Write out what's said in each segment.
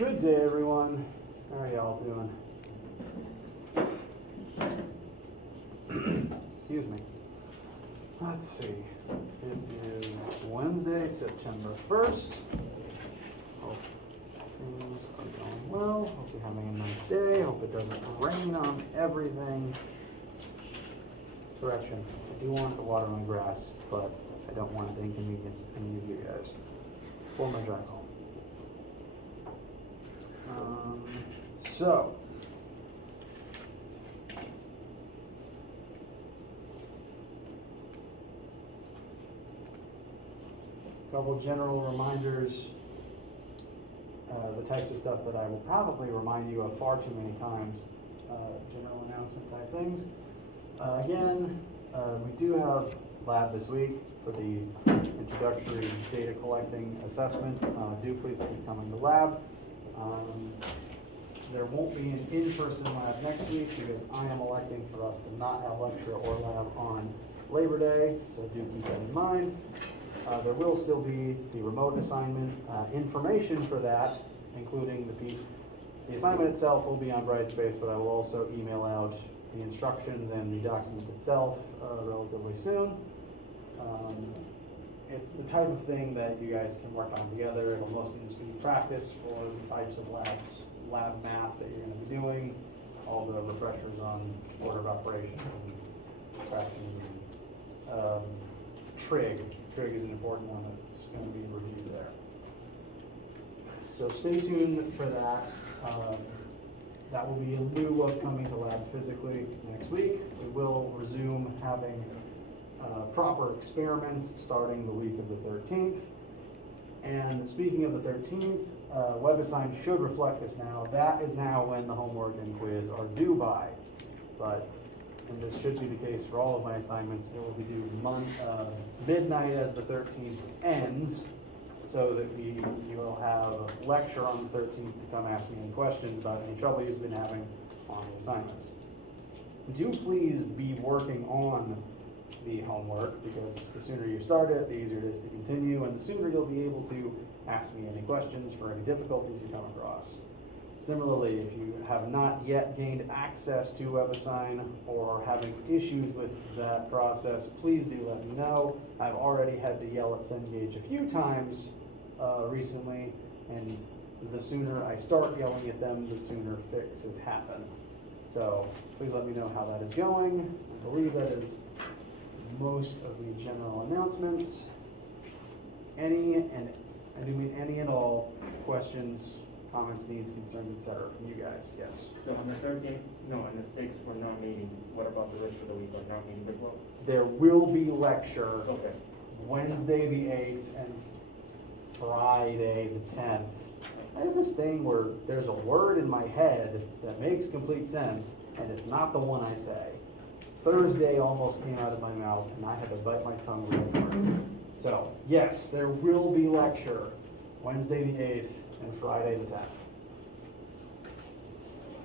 Good day, everyone. How are y'all doing? Excuse me. Let's see. It is Wednesday, September 1st. Hope things are going well. Hope you're having a nice day. Hope it doesn't rain on everything. Correction. I do want to water my grass, but I don't want to inconvenience any of you guys or my drive home. So, a couple general reminders, the types of stuff that I will probably remind you of far too many times, general announcement type things. Again, we do have lab this week for the introductory data collecting assessment. Do please keep coming to lab. There won't be an in-person lab next week because I am electing for us to not have lecture or lab on Labor Day, so do keep that in mind. There will still be the remote assignment information for that, including the assignment itself will be on Brightspace, but I will also email out the instructions and the document itself relatively soon. It's the type of thing that you guys can work on together. It'll mostly just be practice for the types of lab math that you're going to be doing, all the refreshers on order of operations and fractions and trig. Trig is an important one that's going to be reviewed there. So stay tuned for that. That will be in lieu of coming to lab physically next week. We will resume having proper experiments starting the week of the 13th. And speaking of the 13th, WebAssign should reflect this now. That is now when the homework and quiz are due by. And this should be the case for all of my assignments. It will be due midnight as the 13th ends, so that you will have a lecture on the 13th to come ask me any questions about any trouble you've been having on the assignments. Do please be working on the homework, because the sooner you start it, the easier it is to continue, and the sooner you'll be able to ask me any questions for any difficulties you come across. Similarly, if you have not yet gained access to WebAssign or having issues with that process, please do let me know. I've already had to yell at Cengage a few times recently, and the sooner I start yelling at them, the sooner fixes happen. So please let me know how that is going. I believe that is most of the general announcements. Any, and I do mean any and all, questions, comments, needs, concerns, etc. from you guys? Yes. So on the 13th, no, on the 6th, we're not meeting. What about the rest of the week? We're not meeting, but what? There will be lecture Okay. Wednesday the 8th and Friday the 10th. I have this thing where there's a word in my head that makes complete sense, and it's not the one I say. Thursday almost came out of my mouth, and I had to bite my tongue real hard. So, yes, there will be lecture Wednesday the 8th and Friday the 10th.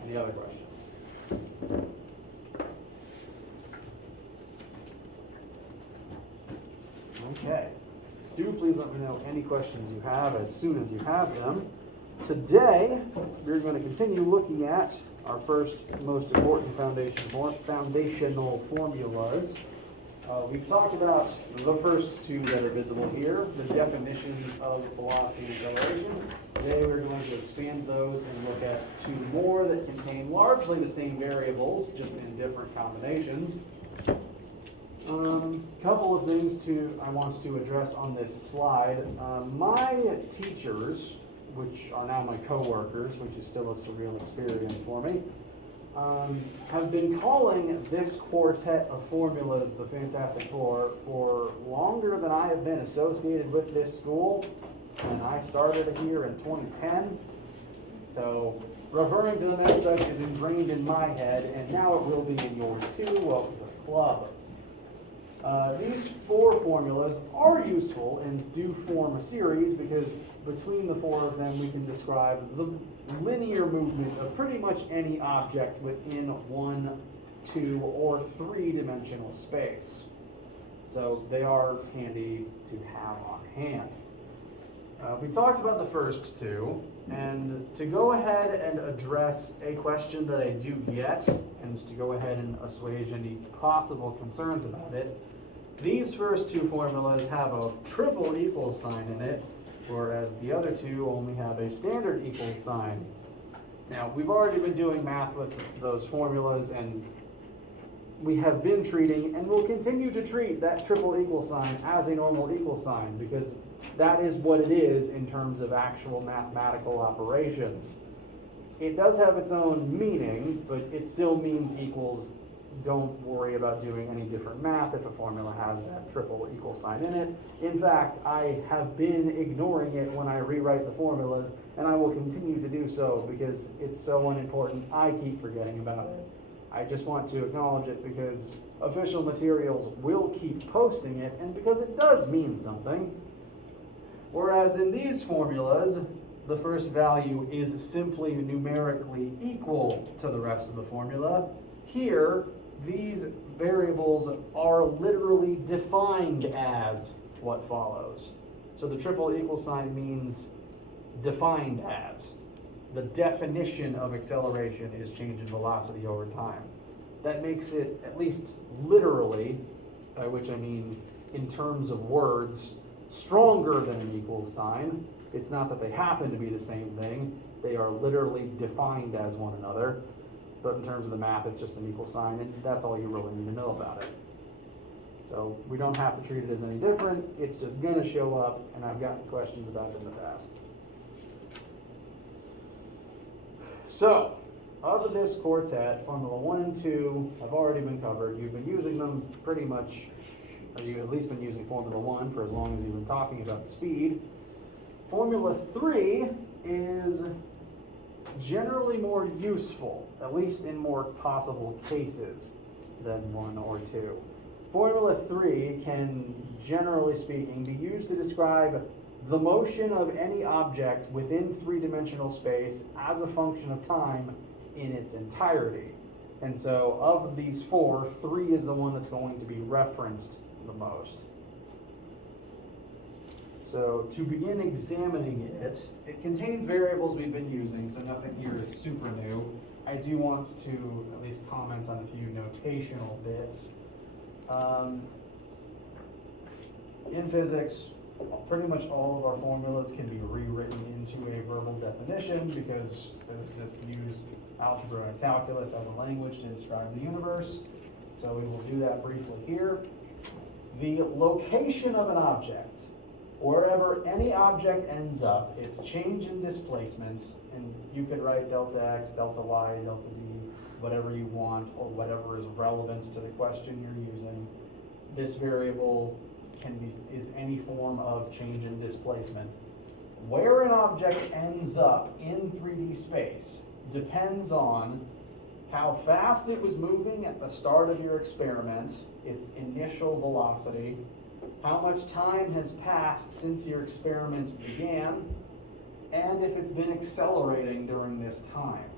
Any other questions? Okay. Do please let me know any questions you have as soon as you have them. Today, we're going to continue looking at our first most important foundational formulas. We've talked about the first two that are visible here, the definitions of velocity and acceleration. Today we're going to expand those and look at two more that contain largely the same variables, just in different combinations. Couple of things I want to address on this slide. My teachers, which are now my co-workers, which is still a surreal experience for me, have been calling this quartet of formulas the Fantastic Four for longer than I have been associated with this school, and I started here in 2010. So referring to them as such is ingrained in my head, and now it will be in yours too. Welcome to the club. These four formulas are useful and do form a series because between the four of them we can describe the linear movement of pretty much any object within 1, 2, or 3-dimensional space. So they are handy to have on hand. We talked about the first two. And to go ahead and address a question that I do get, and to go ahead and assuage any possible concerns about it, these first two formulas have a triple equals sign in it, whereas the other two only have a standard equals sign. Now, we've already been doing math with those formulas, and we have been treating and will continue to treat that triple equal sign as a normal equal sign, because that is what it is in terms of actual mathematical operations. It does have its own meaning, but it still means equals. Don't worry about doing any different math if a formula has that triple equal sign in it. In fact, I have been ignoring it when I rewrite the formulas, and I will continue to do so because it's so unimportant. I keep forgetting about it. I just want to acknowledge it because official materials will keep posting it, and because it does mean something. Whereas in these formulas, the first value is simply numerically equal to the rest of the formula. Here, these variables are literally defined as what follows. So the triple equal sign means defined as. The definition of acceleration is change in velocity over time. That makes it, at least literally, by which I mean in terms of words, stronger than an equal sign. It's not that they happen to be the same thing. They are literally defined as one another. But in terms of the math, it's just an equal sign, and that's all you really need to know about it. So we don't have to treat it as any different. It's just going to show up, and I've gotten questions about it in the past. So, of this quartet, Formula 1 and 2 have already been covered. You've been using them pretty much, or you've at least been using Formula 1 for as long as you've been talking about speed. Formula 3 is generally more useful, at least in more possible cases than 1 or 2. Formula 3 can, generally speaking, be used to describe the motion of any object within three-dimensional space as a function of time in its entirety. And so of these four, 3 is the one that's going to be referenced the most. So to begin examining it, it contains variables we've been using, so nothing here is super new. I do want to at least comment on a few notational bits. In physics, pretty much all of our formulas can be rewritten into a verbal definition because physicists use algebra and calculus as a language to describe the universe. So we will do that briefly here. The location of an object, wherever any object ends up, its change in displacement, and you could write delta x, delta y, delta d, whatever you want, or whatever is relevant to the question you're using. This variable is any form of change in displacement. Where an object ends up in 3D space depends on how fast it was moving at the start of your experiment, its initial velocity, how much time has passed since your experiment began, and if it's been accelerating during this time.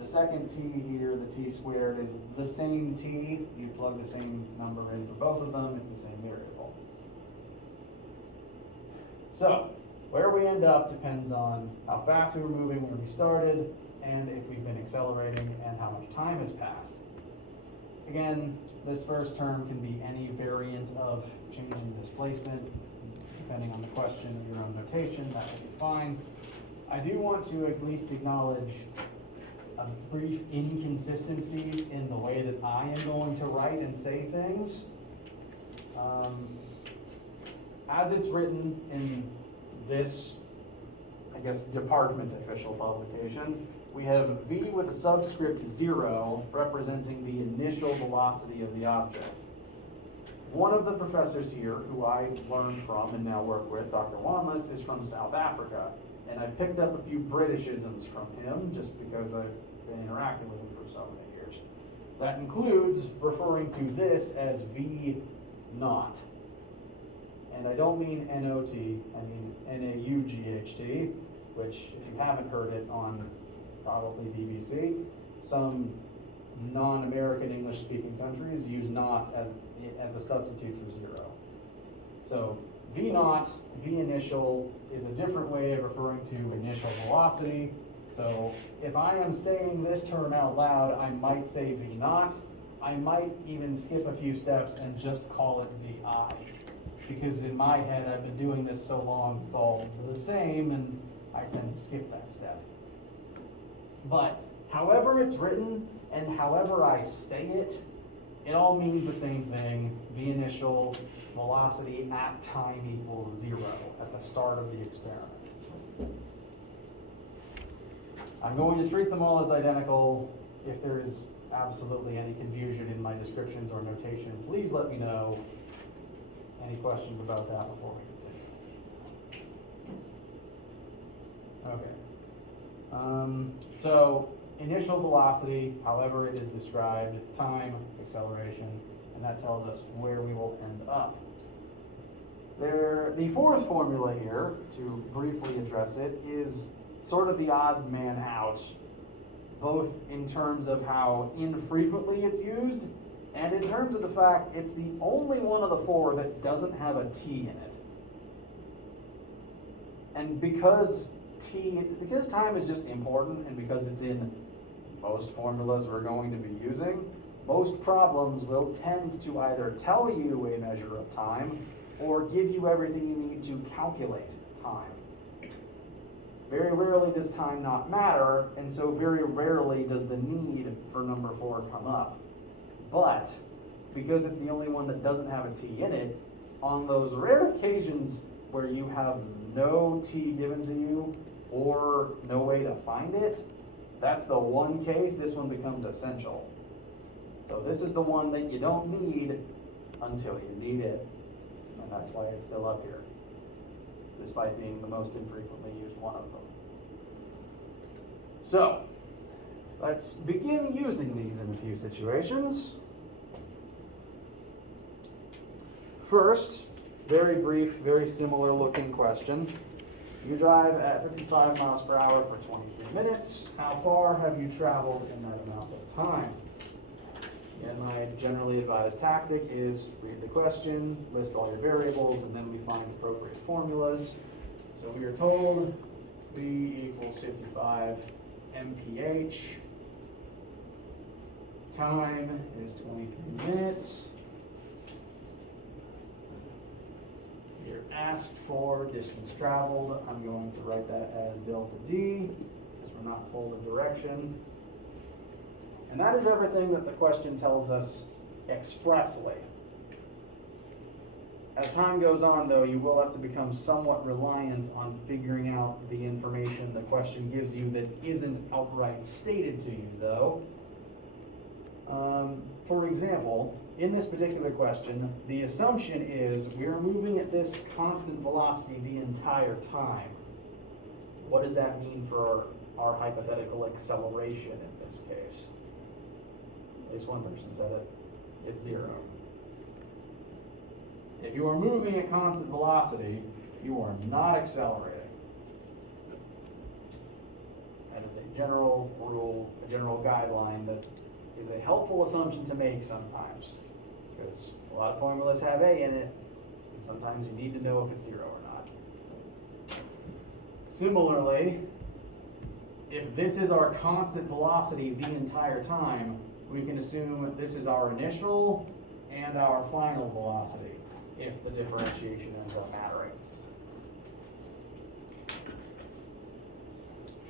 The second t here, the t squared, is the same t. You plug the same number in for both of them, it's the same variable. So, where we end up depends on how fast we were moving when we started, and if we've been accelerating, and how much time has passed. Again, this first term can be any variant of change in displacement, depending on the question of your own notation, that would be fine. I do want to at least acknowledge a brief inconsistency in the way that I am going to write and say things. As it's written in this, I guess, department official publication, we have v with a subscript 0 representing the initial velocity of the object. One of the professors here, who I learned from and now work with, Dr. Wanless, is from South Africa. And I've picked up a few Britishisms from him just because I've been interacting with him for so many years. That includes referring to this as V naught. And I don't mean NOT, I mean NAUGHT, which if you haven't heard it on probably BBC, some non-American English-speaking countries use naught as a substitute for 0. So V naught, V initial is a different way of referring to initial velocity. So if I am saying this term out loud, I might say V naught. I might even skip a few steps and just call it VI. Because in my head, I've been doing this so long, it's all the same, and I tend to skip that step. But however it's written and however I say it, it all means the same thing. V initial velocity at time equals 0 at the start of the experiment. I'm going to treat them all as identical. If there is absolutely any confusion in my descriptions or notation, please let me know. Any questions about that before we continue? Okay. So initial velocity, however it is described, time, acceleration, and that tells us where we will end up. The fourth formula here, to briefly address it, is sort of the odd man out, both in terms of how infrequently it's used, and in terms of the fact it's the only one of the four that doesn't have a T in it. And because time is just important, and because it's in most formulas we're going to be using, most problems will tend to either tell you a measure of time or give you everything you need to calculate time. Very rarely does time not matter, and so very rarely does the need for number 4 come up. But because it's the only one that doesn't have a T in it, on those rare occasions where you have no T given to you or no way to find it, that's the one case this one becomes essential. So this is the one that you don't need until you need it, and that's why it's still up here, despite being the most infrequently used one of them. So let's begin using these in a few situations. First, very brief, very similar looking question. You drive at 55 miles per hour for 23 minutes. How far have you traveled in that amount of time? And my generally advised tactic is read the question, list all your variables, and then we find appropriate formulas. So we are told V equals 55 mph. Time is 23 minutes. You're asked for distance traveled. I'm going to write that as delta D, because we're not told a direction. And that is everything that the question tells us expressly. As time goes on, though, you will have to become somewhat reliant on figuring out the information the question gives you that isn't outright stated to you, though. For example, in this particular question, the assumption is we're moving at this constant velocity the entire time. What does that mean for our hypothetical acceleration in this case? At least one person said it. It's 0. If you are moving at constant velocity, you are not accelerating. That is a general rule, a general guideline that is a helpful assumption to make sometimes, because a lot of formulas have A in it, and sometimes you need to know if it's 0 or not. Similarly, if this is our constant velocity the entire time, we can assume this is our initial and our final velocity if the differentiation ends up mattering.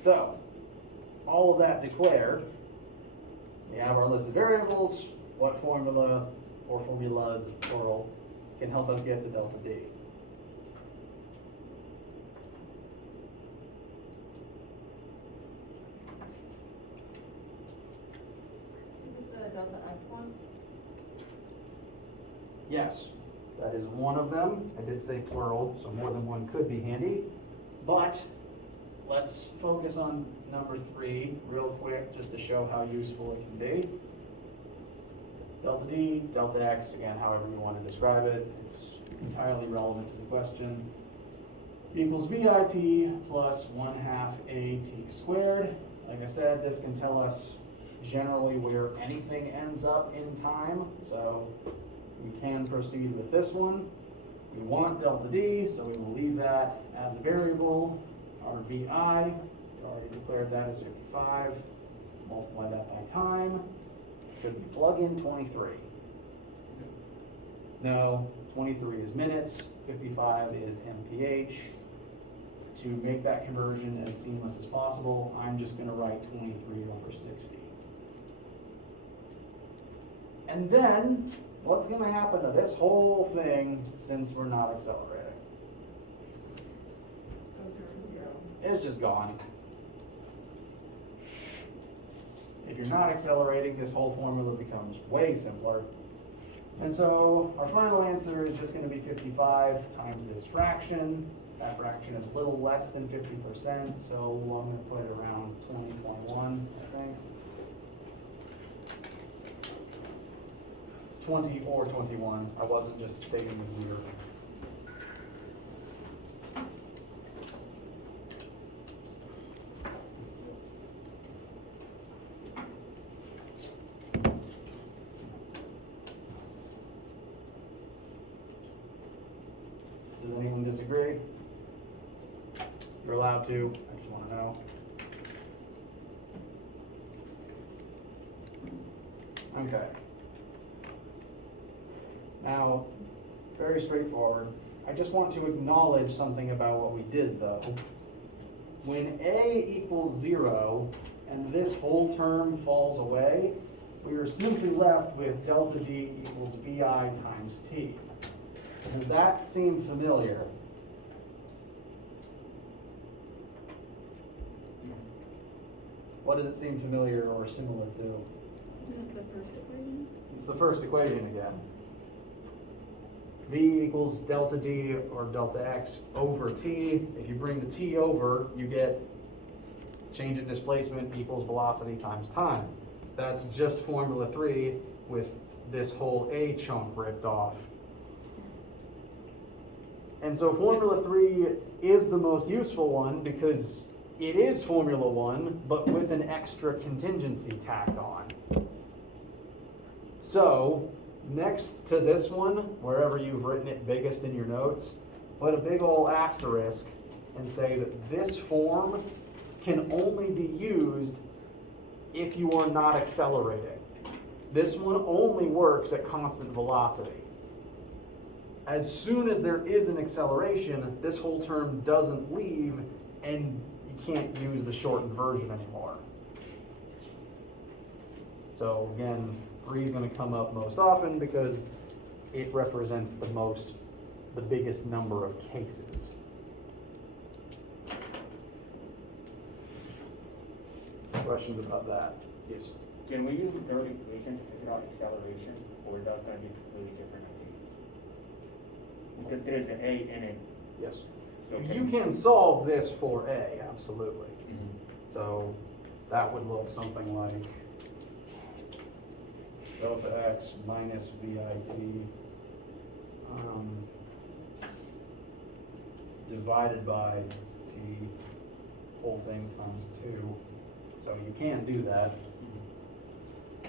So, all of that declared, we have our list of variables. What formula or formulas, plural, can help us get to delta D? Delta X one? Yes, that is one of them. I did say plural, so more than one could be handy. But let's focus on number 3 real quick, just to show how useful it can be. Delta D, delta X, again, however you want to describe it. It's entirely relevant to the question. Equals VIT plus 1/2 AT squared. Like I said, this can tell us generally where anything ends up in time, so we can proceed with this one. We want delta D, so we will leave that as a variable. Our VI, we already declared that as 55. Multiply that by time. Should we plug in 23? No, 23 is minutes, 55 is MPH. To make that conversion as seamless as possible, I'm just going to write 23 over 60. And then, what's going to happen to this whole thing since we're not accelerating? It's just gone. If you're not accelerating, this whole formula becomes way simpler. And so our final answer is just going to be 55 times this fraction. That fraction is a little less than 50%, so I'm going to put it around 2021, I think. 20 or 21. I wasn't just stating the year. Does anyone disagree? You're allowed to. I just want to know. Okay. Now, very straightforward. I just want to acknowledge something about what we did, though. When A equals 0 and this whole term falls away, we are simply left with delta D equals VI times T. Does that seem familiar? What does it seem familiar or similar to? It's the first equation. It's the first equation again. V equals delta D or delta X over T. If you bring the T over, you get change in displacement equals velocity times time. That's just formula 3 with this whole A chunk ripped off. And so formula 3 is the most useful one because it is formula 1, but with an extra contingency tacked on. So, next to this one, wherever you've written it biggest in your notes, put a big ol' asterisk and say that this form can only be used if you are not accelerating. This one only works at constant velocity. As soon as there is an acceleration, this whole term doesn't leave and you can't use the shortened version anymore. So again, 3 is going to come up most often because it represents the biggest number of cases. Questions about that? Yes. Can we use the third equation to figure out acceleration, or is that going to be completely different? Because there's an A in it. Yes. So You can solve this for A, absolutely. Mhm. So that would look something like delta X minus VIT divided by T whole thing times 2. So you can do that.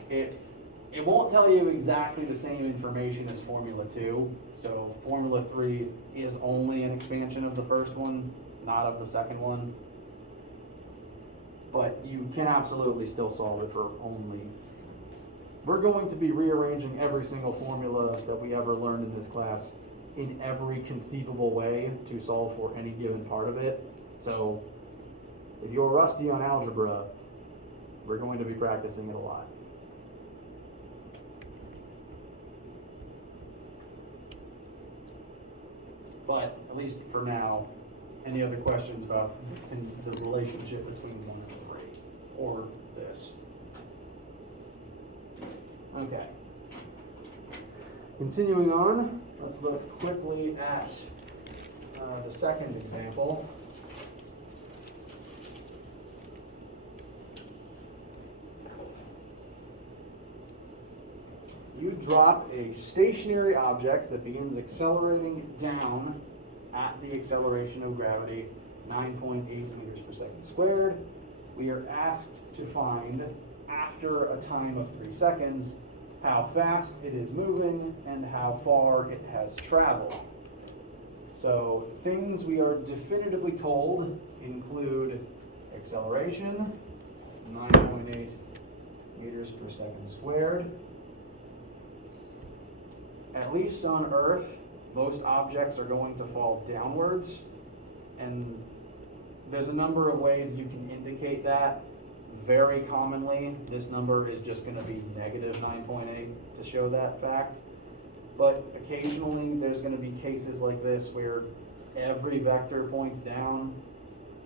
It won't tell you exactly the same information as Formula 2. So Formula 3 is only an expansion of the first one, not of the second one. But you can absolutely still solve it for only. We're going to be rearranging every single formula that we ever learned in this class in every conceivable way to solve for any given part of it. So if you're rusty on algebra, we're going to be practicing it a lot. But at least for now, any other questions about the relationship between 1 and 3 or this? Okay. Continuing on, let's look quickly at the second example. You drop a stationary object that begins accelerating down at the acceleration of gravity, 9.8 meters per second squared. We are asked to find, after a time of 3 seconds, how fast it is moving and how far it has traveled. So things we are definitively told include acceleration, 9.8 meters per second squared. At least on Earth, most objects are going to fall downwards, and there's a number of ways you can indicate that. Very commonly, this number is just going to be negative 9.8 to show that fact. But occasionally, there's going to be cases like this where every vector points down,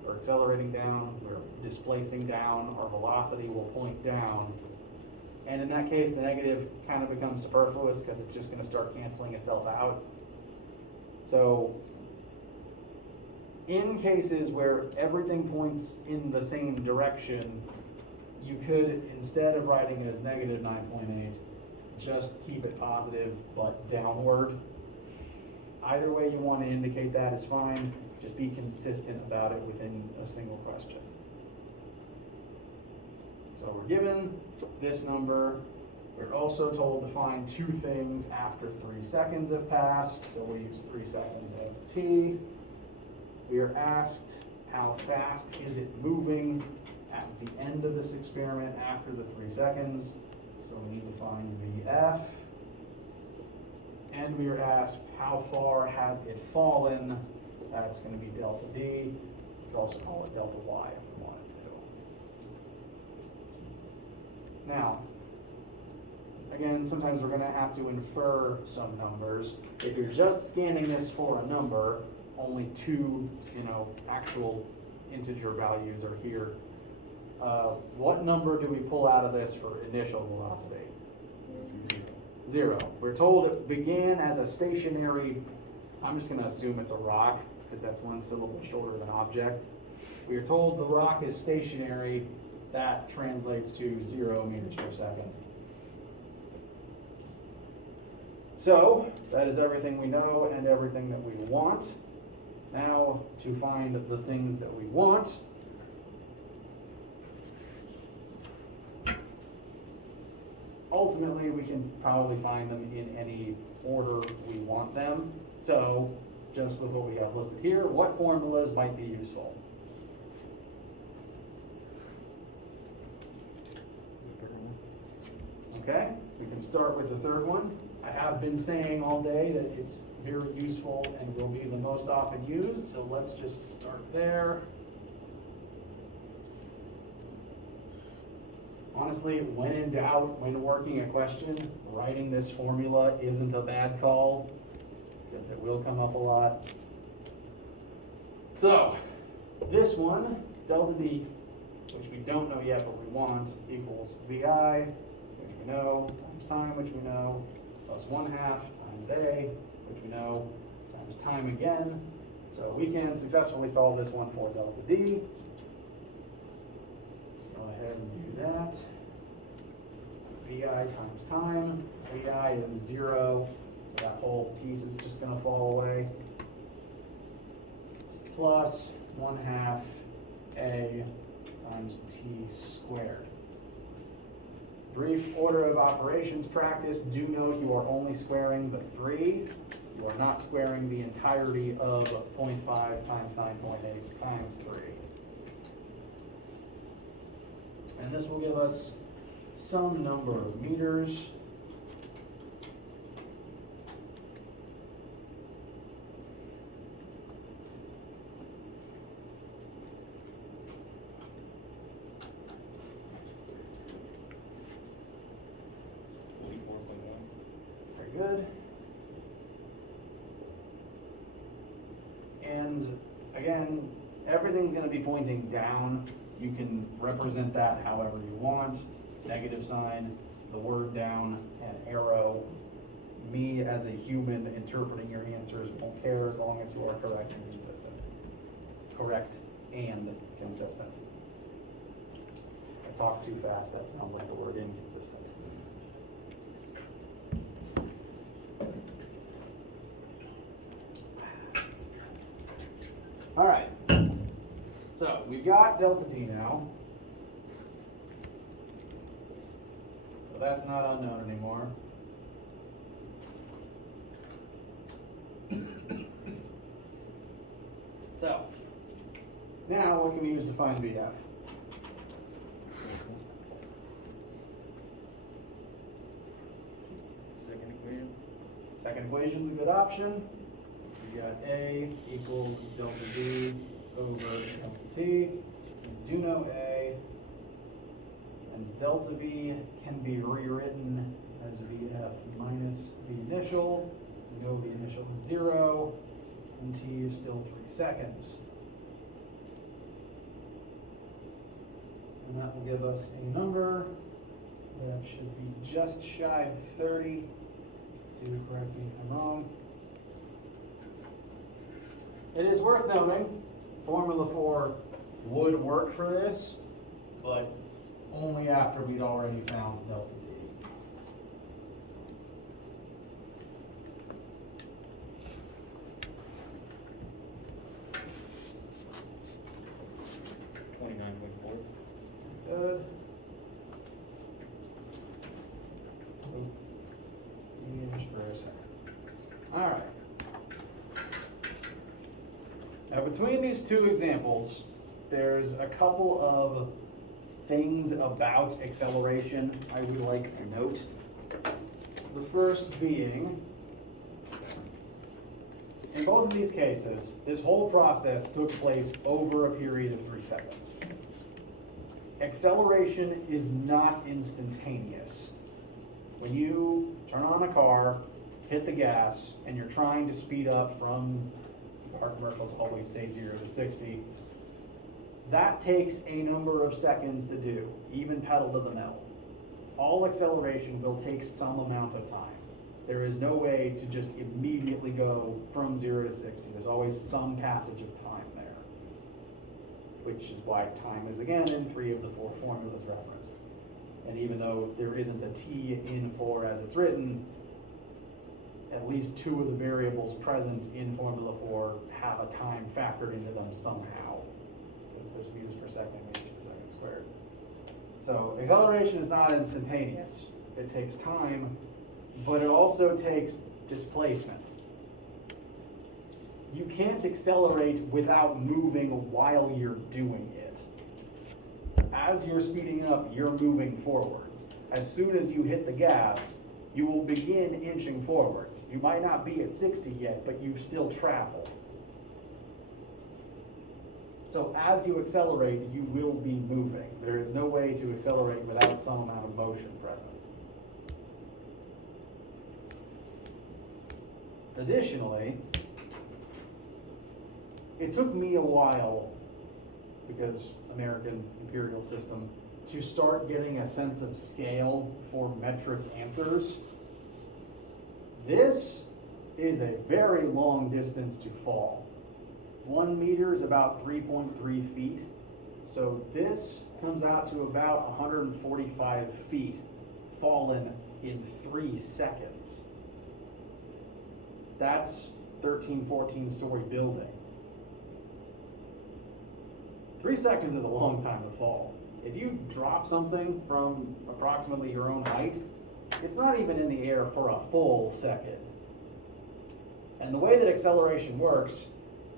or accelerating down, or displacing down, or velocity will point down. And in that case, the negative kind of becomes superfluous because it's just going to start canceling itself out. So in cases where everything points in the same direction, you could, instead of writing it as negative 9.8, just keep it positive but downward. Either way you want to indicate that is fine. Just be consistent about it within a single question. So we're given this number. We're also told to find two things after 3 seconds have passed. So we use 3 seconds as t. We are asked how fast is it moving at the end of this experiment after the 3 seconds. So we need to find VF. And we are asked how far has it fallen. That's going to be delta D. You could also call it delta Y if we wanted to. Now, again, sometimes we're going to have to infer some numbers. If you're just scanning this for a number, only two, actual integer values are here. What number do we pull out of this for initial velocity? 0. We're told it began as a stationary, I'm just going to assume it's a rock, because that's one syllable shorter than object. We are told the rock is stationary. That translates to 0 meters per second. So, that is everything we know and everything that we want. Now, to find the things that we want. Ultimately, we can probably find them in any order we want them. So, just with what we have listed here, what formulas might be useful? Okay, we can start with the third one. I have been saying all day that it's very useful and will be the most often used, so let's just start there. Honestly, when in doubt, when working a question, writing this formula isn't a bad call, because it will come up a lot. So, this one, delta D, which we don't know yet but we want, equals VI, which we know, times time, which we know, plus 1/2 times A, which we know, times time again. So we can successfully solve this one for delta D. Let's go ahead and do that. VI times time. VI is 0, so that whole piece is just going to fall away. Plus 1/2 A times T squared. Brief order of operations practice. Do note you are only squaring the 3. You are not squaring the entirety of 0.5 times 9.8 times 3. And this will give us some number of meters. Very good. And again, everything's going to be pointing down. You can represent that however you want. Negative sign, the word down, an arrow. Me as a human interpreting your answers won't care as long as you are correct and consistent. Correct and consistent. I talk too fast, that sounds like the word inconsistent. All right, so we've got delta D now. So that's not unknown anymore. Now, what can we use to find VF? Second equation. Second equation's a good option. We got A equals delta V over delta T. We do know A, and delta V can be rewritten as VF minus V initial. We know V initial is 0, and T is still 3 seconds. And that will give us a number that should be just shy of 30. Do correct me if I'm wrong. It is worth noting, Formula 4 would work for this, but only after we'd already found delta V. Good. Just for a second. All right. Now, between these two examples, there's a couple of things about acceleration I would like to note. The first being, in both of these cases, this whole process took place over a period of 3 seconds. Acceleration is not instantaneous. When you turn on a car, hit the gas, and you're trying to speed up from, car commercials always say 0 to 60, that takes a number of seconds to do, even pedal to the metal. All acceleration will take some amount of time. There is no way to just immediately go from 0 to 60. There's always some passage of time there, which is why time is again in 3 of the 4 formulas referenced. And even though there isn't a T in 4 as it's written, at least 2 of the variables present in Formula 4 have a time factored into them somehow, because there's meters per second, meters per second squared. So acceleration is not instantaneous. It takes time, but it also takes displacement. You can't accelerate without moving while you're doing it. As you're speeding up, you're moving forwards. As soon as you hit the gas, you will begin inching forwards. You might not be at 60 yet, but you've still traveled. So as you accelerate, you will be moving. There is no way to accelerate without some amount of motion present. Additionally, it took me a while, because American imperial system, to start getting a sense of scale for metric answers. This is a very long distance to fall. 1 meter is about 3.3 feet. So this comes out to about 145 feet fallen in 3 seconds. That's 13, 14-story building. 3 seconds is a long time to fall. If you drop something from approximately your own height, it's not even in the air for a full second. And the way that acceleration works,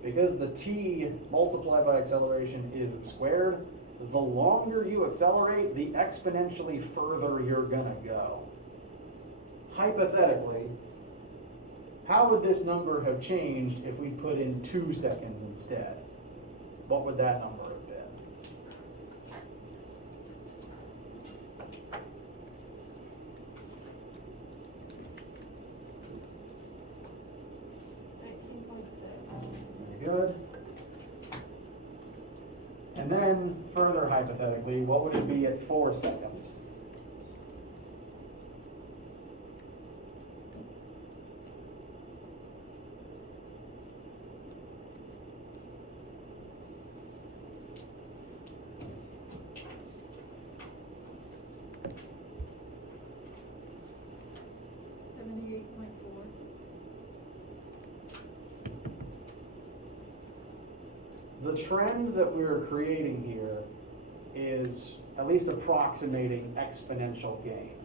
because the t multiplied by acceleration is squared, the longer you accelerate, the exponentially further you're gonna go. Hypothetically, how would this number have changed if we put in 2 seconds instead? What would that number have been? Very good. And then, further hypothetically, what would it be at 4 seconds? The trend that we're creating here is at least approximating exponential gain,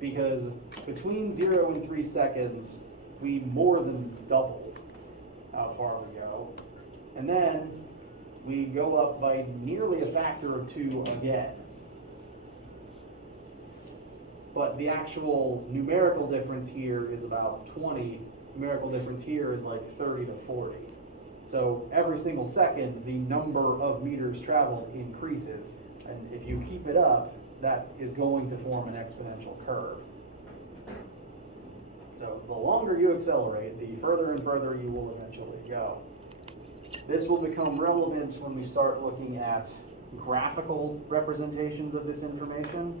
because between 0 and 3 seconds, we more than double how far we go. And then we go up by nearly a factor of 2 again. But the actual numerical difference here is about 20. Numerical difference here is like 30 to 40. So every single second, the number of meters traveled increases. And if you keep it up, that is going to form an exponential curve. So the longer you accelerate, the further and further you will eventually go. This will become relevant when we start looking at graphical representations of this information.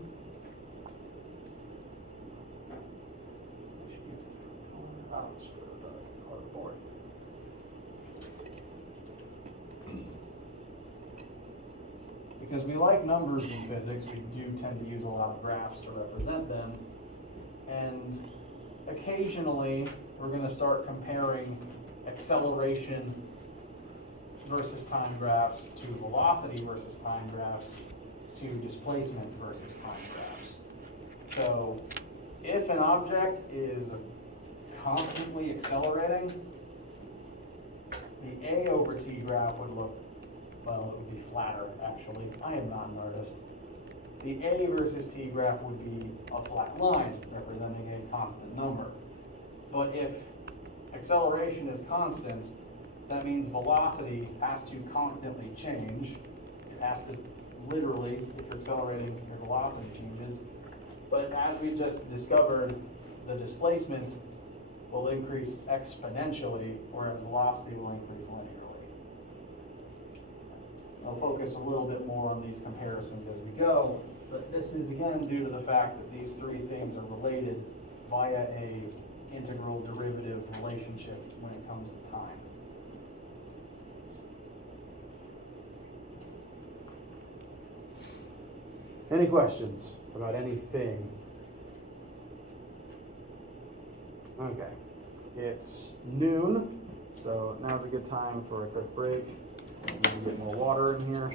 Because we like numbers in physics, we do tend to use a lot of graphs to represent them. And occasionally, we're going to start comparing acceleration versus time graphs to velocity versus time graphs to displacement versus time graphs. So if an object is constantly accelerating, the A over T graph would look, well, it would be flatter, actually. I am not an artist. The A versus T graph would be a flat line representing a constant number. But if acceleration is constant, that means velocity has to constantly change. It has to literally, if you're accelerating, your velocity changes. But as we just discovered, the displacement will increase exponentially, whereas velocity will increase linearly. I'll focus a little bit more on these comparisons as we go, but this is again due to the fact that these three things are related via a integral derivative relationship when it comes to time. Any questions about anything? Okay, it's noon, so now's a good time for a quick break. Maybe get more water in here.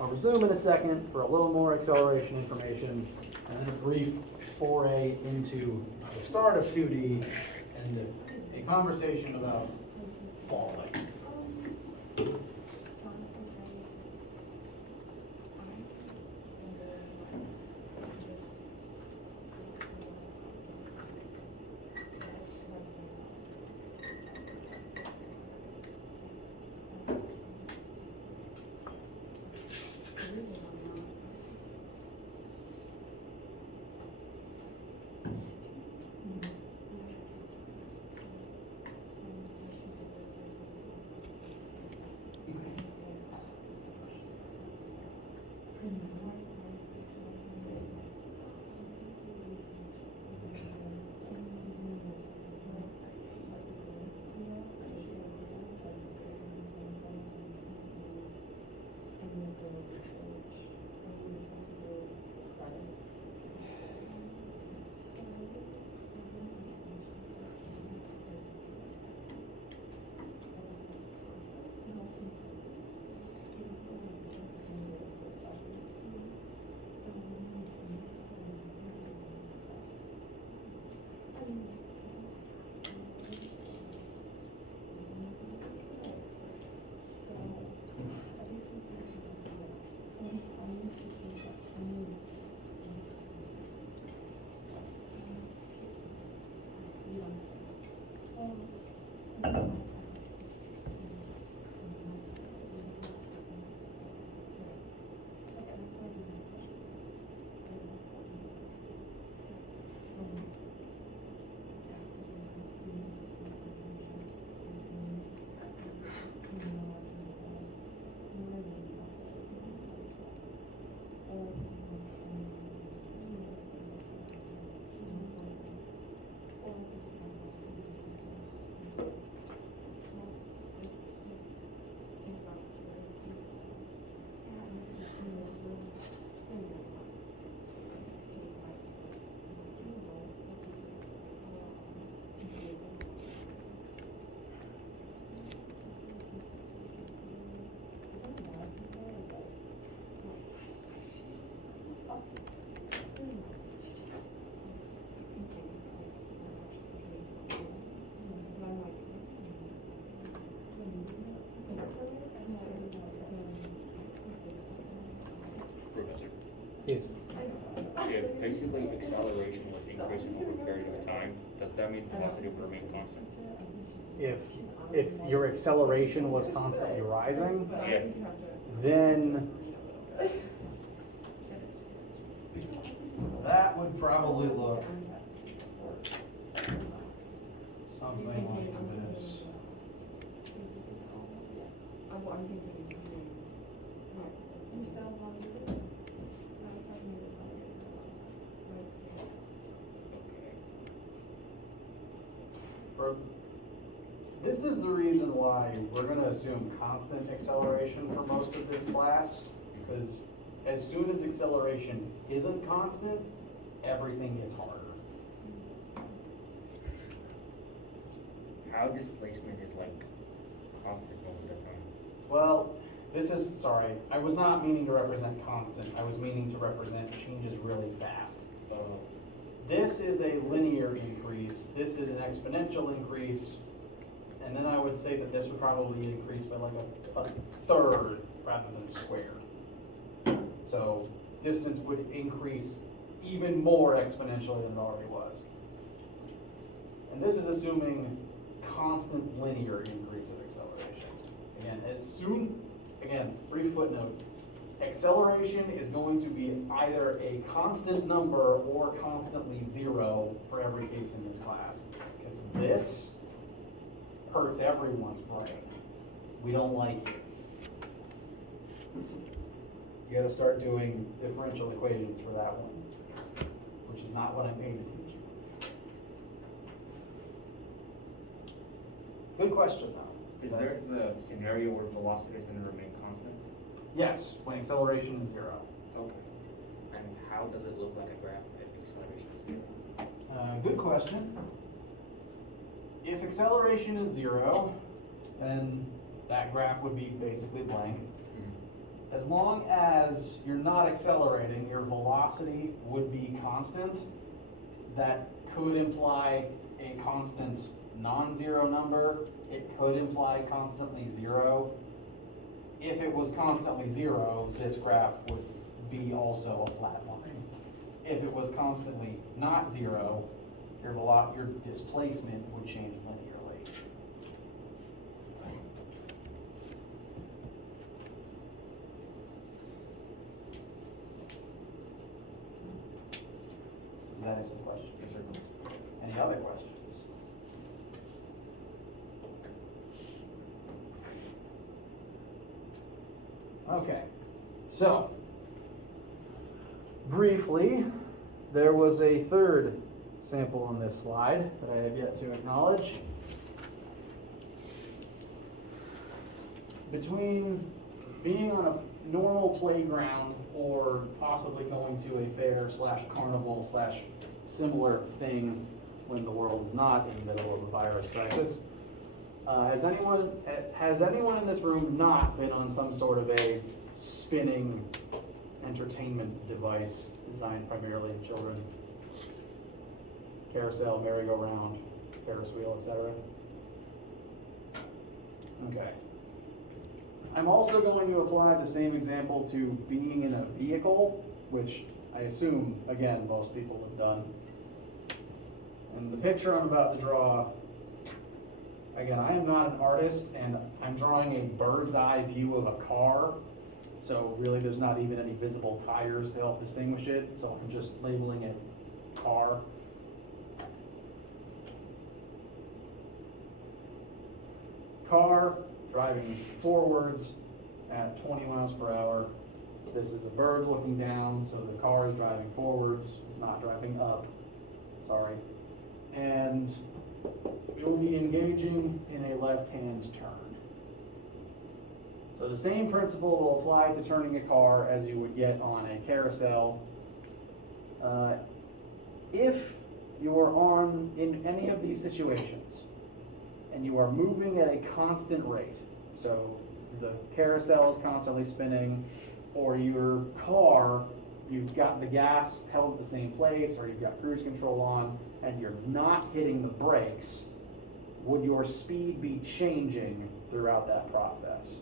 I'll resume in a second for a little more acceleration information and then a brief foray into the start of 2D and a conversation about falling. if basically acceleration was increasing over a period of time, does that mean velocity will remain constant? If your acceleration was constantly rising, Yeah. then that would probably look something like this. This is the reason why we're going to assume constant acceleration for most of this class, because as soon as acceleration isn't constant, everything gets harder. How displacement is like constant most of the time? Well, sorry, I was not meaning to represent constant, I was meaning to represent changes really fast. This is a linear increase, this is an exponential increase, and then I would say that this would probably increase by like a third rather than square. So distance would increase even more exponentially than it already was. And this is assuming constant linear increase of acceleration. Again, brief footnote, acceleration is going to be either a constant number or constantly zero for every case in this class. Because this hurts everyone's brain. We don't like it. You gotta start doing differential equations for that one, which is not what I'm paid to teach you. Good question though. Is there the scenario where velocity is going to remain constant? Yes, when acceleration is zero. Okay. And how does it look like a graph if acceleration is zero? Good question. If acceleration is zero, then that graph would be basically blank. As long as you're not accelerating, your velocity would be constant. That could imply a constant non-zero number. It could imply constantly zero. If it was constantly zero, this graph would be also a flat line. If it was constantly not zero, your displacement would change linearly. Does that answer the question? Yes, sir. Any other questions? Okay, so briefly, there was a third sample on this slide that I have yet to acknowledge. Between being on a normal playground or possibly going to a fair / carnival / similar thing when the world is not in the middle of a virus crisis, has anyone in this room not been on some sort of a spinning entertainment device designed primarily for children? Carousel, merry-go-round, Ferris wheel, etc. Okay. I'm also going to apply the same example to being in a vehicle, which I assume, again, most people have done. And the picture I'm about to draw, again, I am not an artist, and I'm drawing a bird's eye view of a car. So really there's not even any visible tires to help distinguish it. So I'm just labeling it car. Car driving forwards at 20 miles per hour. This is a bird looking down, so the car is driving forwards. It's not driving up. Sorry. And we will be engaging in a left-hand turn. So the same principle will apply to turning a car as you would get on a carousel. If you are in any of these situations and you are moving at a constant rate, so the carousel is constantly spinning, or your car, you've got the gas held at the same place, or you've got cruise control on, and you're not hitting the brakes, would your speed be changing throughout that process?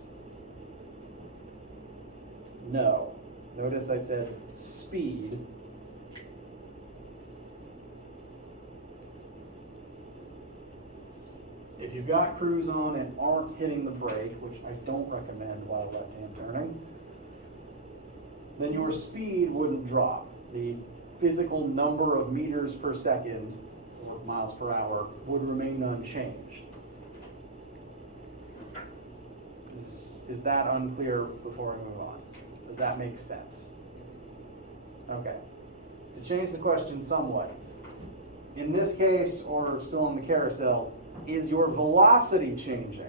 No. Notice I said speed. if you've got cruise on and aren't hitting the brake, which I don't recommend while left-hand turning, then your speed wouldn't drop. The physical number of meters per second, or miles per hour, would remain unchanged. Is that unclear before we move on? Does that make sense? Okay. To change the question somewhat, in this case, or still on the carousel, is your velocity changing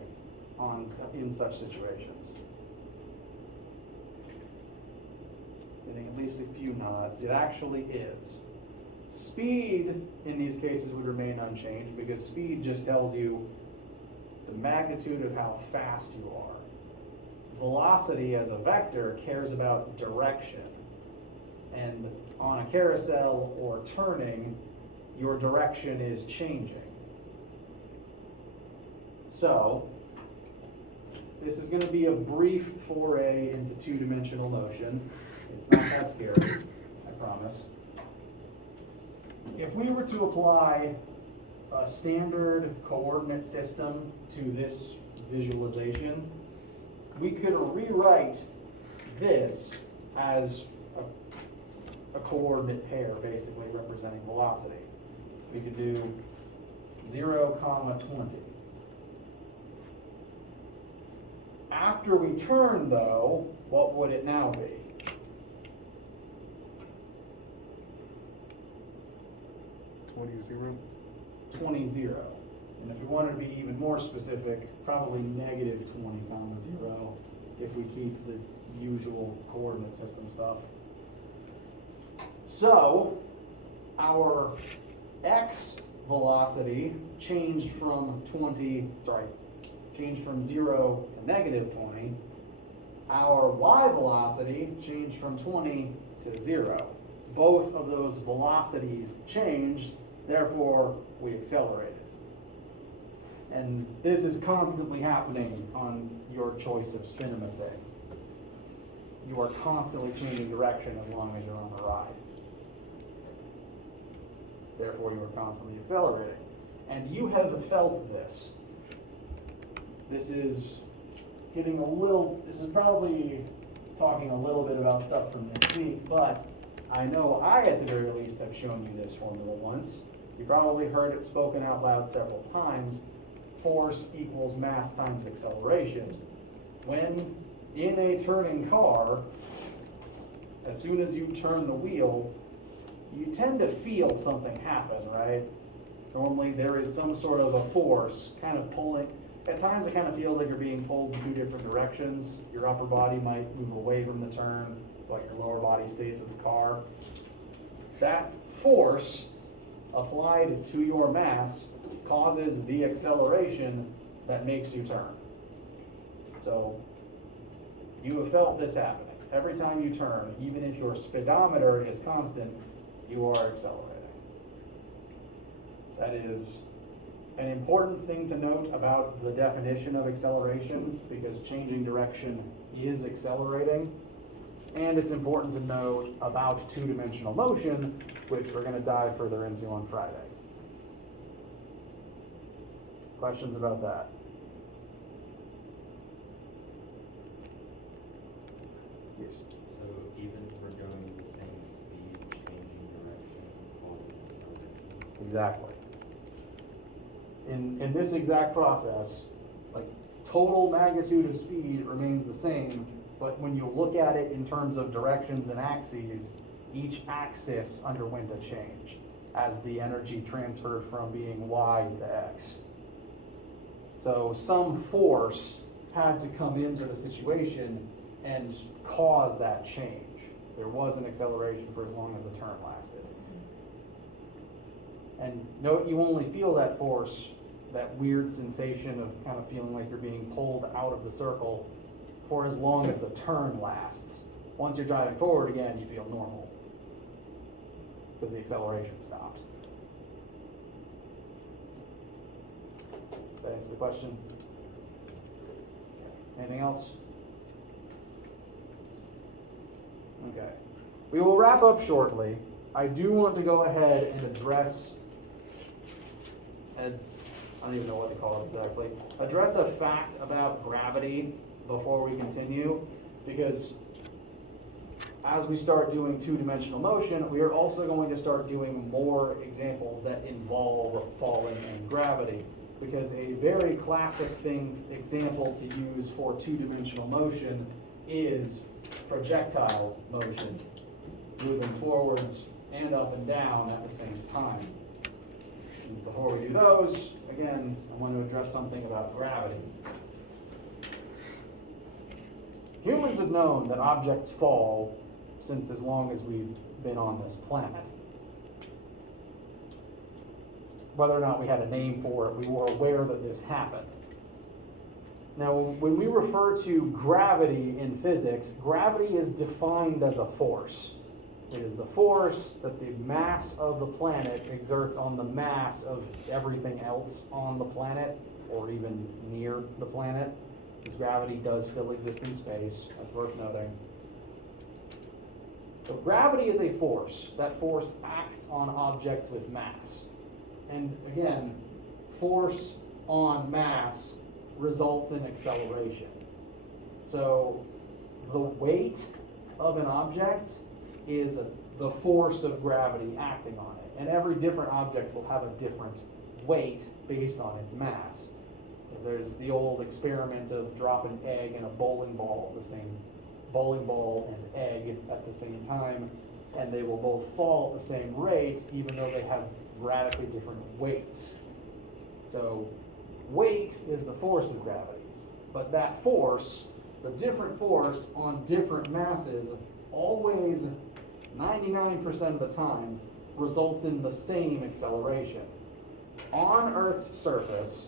in such situations? Getting at least a few nods. It actually is. Speed in these cases would remain unchanged because speed just tells you the magnitude of how fast you are. Velocity as a vector cares about direction. And on a carousel or turning, your direction is changing. So, this is going to be a brief foray into two-dimensional motion. It's not that scary, I promise. If we were to apply a standard coordinate system to this visualization, we could rewrite this as a coordinate pair, basically representing velocity. We could do 0, 20. After we turn, though, what would it now be? 20, 0. And if we wanted to be even more specific, probably negative 20, 0, if we keep the usual coordinate system stuff. So, our x velocity changed from 0 to negative 20. Our y velocity changed from 20 to 0. Both of those velocities changed, therefore we accelerated. And this is constantly happening on your choice of spinema thing. You are constantly changing direction as long as you're on the ride. Therefore, you are constantly accelerating. And you have felt this. This is probably talking a little bit about stuff from this week, but I know I, at the very least, have shown you this formula once. You probably heard it spoken out loud several times. Force equals mass times acceleration. When in a turning car, as soon as you turn the wheel, you tend to feel something happen, right? Normally there is some sort of a force kind of pulling. At times it kind of feels like you're being pulled in two different directions. Your upper body might move away from the turn, but your lower body stays with the car. That force applied to your mass causes the acceleration that makes you turn. So you have felt this happening. Every time you turn, even if your speedometer is constant, you are accelerating. That is an important thing to note about the definition of acceleration, because changing direction is accelerating. And it's important to note about two-dimensional motion, which we're going to dive further into on Friday. Questions about that? Yes. So even if we're going the same speed, changing direction causes acceleration? Exactly. In this exact process, like, total magnitude of speed remains the same, but when you look at it in terms of directions and axes, each axis underwent a change as the energy transferred from being y to x. So some force had to come into the situation and cause that change. There was an acceleration for as long as the turn lasted. And note, you only feel that force, that weird sensation of kind of feeling like you're being pulled out of the circle, for as long as the turn lasts. Once you're driving forward again, you feel normal, because the acceleration stopped. Does that answer the question? Anything else? Okay. We will wrap up shortly. I do want to go ahead and address I don't even know what to call it exactly. Address a fact about gravity before we continue, because as we start doing two-dimensional motion, we are also going to start doing more examples that involve falling and gravity. Because a very classic example to use for two-dimensional motion is projectile motion, moving forwards and up and down at the same time. And before we do those, again, I want to address something about gravity. Humans have known that objects fall since as long as we've been on this planet. Whether or not we had a name for it, we were aware that this happened. Now, when we refer to gravity in physics, gravity is defined as a force. It is the force that the mass of the planet exerts on the mass of everything else on the planet, or even near the planet, because gravity does still exist in space, that's worth noting. So gravity is a force. That force acts on objects with mass. And again, force on mass results in acceleration. So the weight of an object is the force of gravity acting on it. And every different object will have a different weight based on its mass. There's the old experiment of drop an egg and a bowling ball and egg at the same time, and they will both fall at the same rate even though they have radically different weights. So weight is the force of gravity, but that force, the different force on different masses, always 99% of the time results in the same acceleration. On Earth's surface,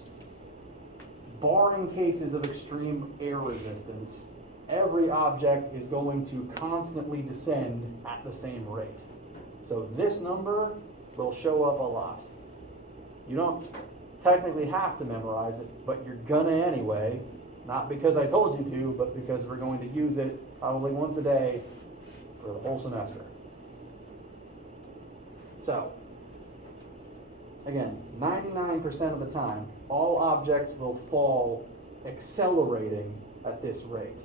barring cases of extreme air resistance, every object is going to constantly descend at the same rate. So this number will show up a lot. You don't technically have to memorize it, but you're gonna anyway, not because I told you to, but because we're going to use it probably once a day for the whole semester. So, again, 99% of the time, all objects will fall accelerating at this rate.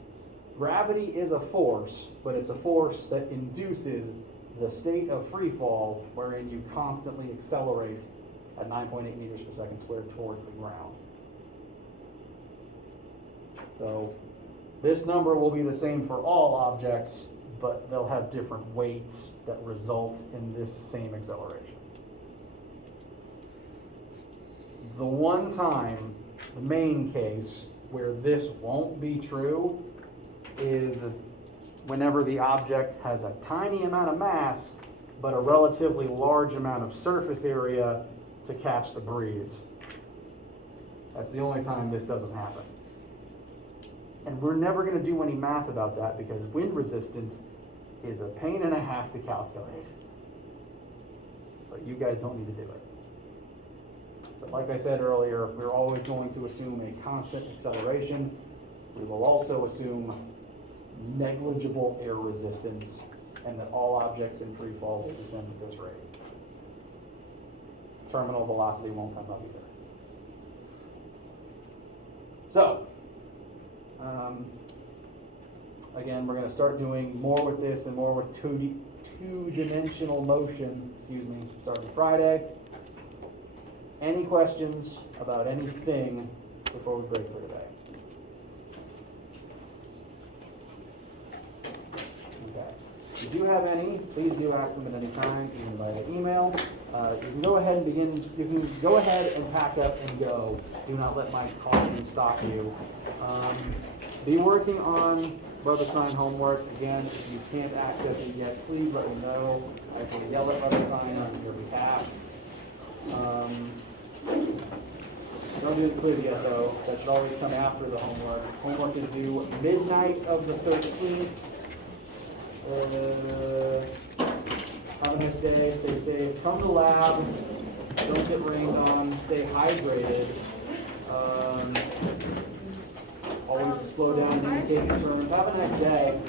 Gravity is a force, but it's a force that induces the state of free fall wherein you constantly accelerate at 9.8 meters per second squared towards the ground. So this number will be the same for all objects, but they'll have different weights that result in this same acceleration. The one time, the main case, where this won't be true is whenever the object has a tiny amount of mass, but a relatively large amount of surface area to catch the breeze. That's the only time this doesn't happen. And we're never going to do any math about that because wind resistance is a pain and a half to calculate. So you guys don't need to do it. So like I said earlier, we're always going to assume a constant acceleration. We will also assume negligible air resistance and that all objects in free fall will descend at this rate. Terminal velocity won't come up either. So, again, we're going to start doing more with this and more with two-dimensional motion, starting Friday. Any questions about anything before we break for today? Okay. If you do have any, please do ask them at any time, even by email. You can go ahead and pack up and go. Do not let my talking stop you. Be working on WebAssign homework. Again, if you can't access it yet, please let me know. I can yell at WebAssign on your behalf. Don't do the quiz yet though. That should always come after the homework. Homework is due midnight of the 13th. Have a nice day, stay safe. Come to lab, don't get rained on, stay hydrated. Always slow down and indicate your turns. Have a nice day.